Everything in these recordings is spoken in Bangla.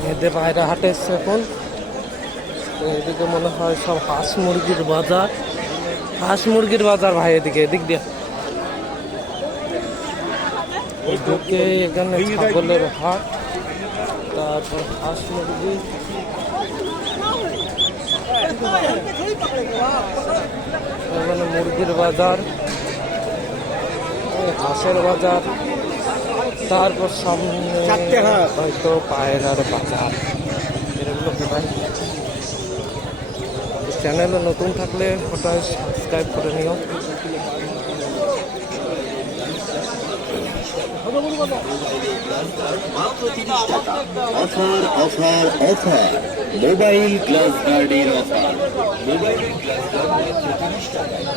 মেয়েদের বাইরে হাটে এসছে এখন। এদিকে মনে হয় সব হাঁস মুরগির বাজার। হাঁস মুরগির বাজার ভাই, এদিকে, এদিক দিয়ে। এখানে ছাগলের হাট, তারপর হাঁস মুরগি। এখানে মুরগির বাজার হাঁসের বাজার। তারপর সামনে হয়তো পায়রার বাজার এগুলো কোথায় চ্যানেলে নতুন থাকলে ওটা সাবস্ক্রাইব করে নিও। Offer offer offer mobile glass গার্ডের অফার। মোবাইল গ্লাস গার্ড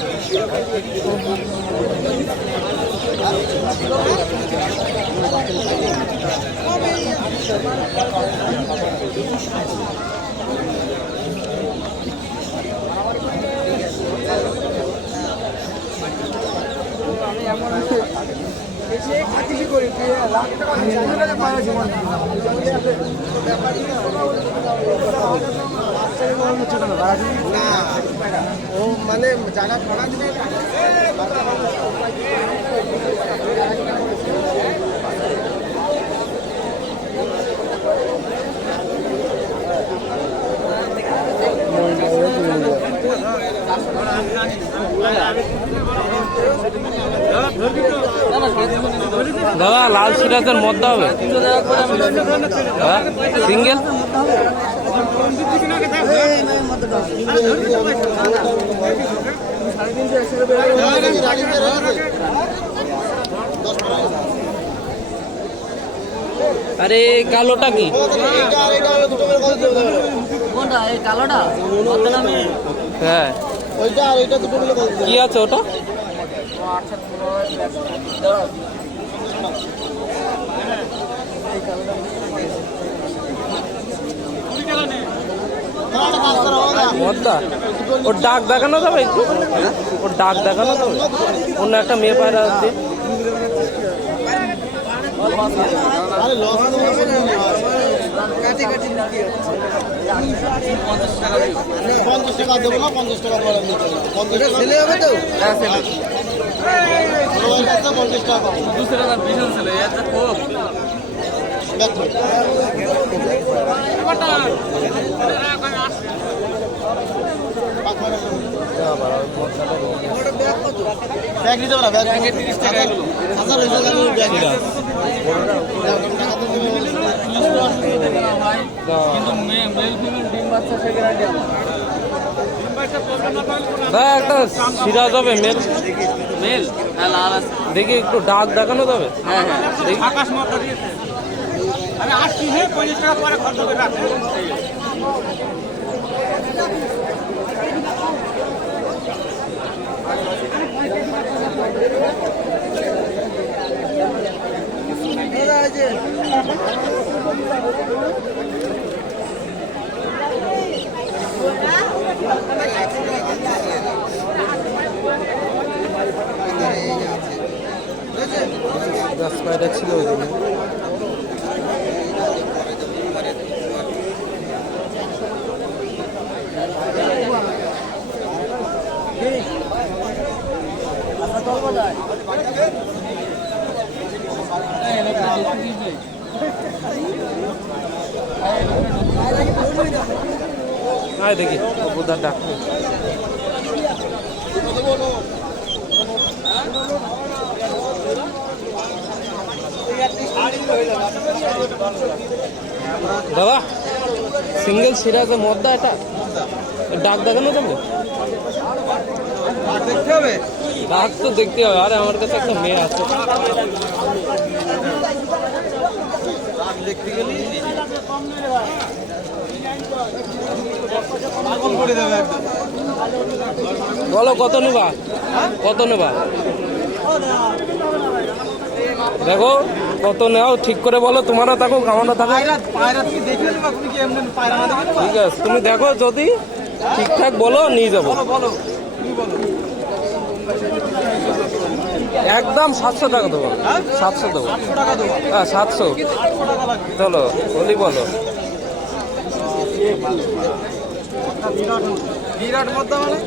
টাকায় ও মানে জায়গা করা দাদা লাল সিরাজের মধ্যে হবে। সিঙ্গেল? আরে কালোটা কি? কোনটা? এই কালোটা? হ্যাঁ। ওইটা আর ওইটা দুটো মিলে কি আছে ওটা? ওর ডাক দেখানো যাবে একটু? ওর ডাক দেখানো যাবে? অন্য একটা মেয়ে পায়রা আছে পঞ্চাশ টাকা দেবো না পঞ্চাশ টাকা নিতে হবে। পঞ্চাশ টাকা ছেলে হবে তো আমার কাছে পঞ্চাশ টাকা পাবো দেখো। ব্যাগ নিতে পারা ব্যাগ তিরিশ টাকা হাজার হয়ে যাবে ব্যাগ মেল মেল হ্যাঁ লাল আছে। দেখি একটু ডাক দেখানো যাবে? হ্যাঁ হ্যাঁ। দেখি। আকাশ মাত্রা দিয়েছে। আমি আসছি হে? পঁচিশ টাকা পরে খরচ করে দশ পায়রা ছিল ওই জন্য আয় দেখি দাদা সিঙ্গেল সিরাজের মদ্দা এটা? ডাক দেখানো যাবে? দেখতে হবে? ডাক তো দেখতে হবে। আরে আমার কাছে একটা মেয়ে আছে। দেখতে গেলি? বলো কত নেবা? কত নেবা? দেখো কত নেও ঠিক করে বলো তোমারও থাকো আমারও থাকো ঠিক আছে তুমি দেখো যদি ঠিকঠাক বলো নিয়ে যাব। একদম সাতশো টাকা দেবো। সাতশো দেবো। হ্যাঁ সাতশো। চলো বলি বলো। বিরাট মধ্যে। মানে?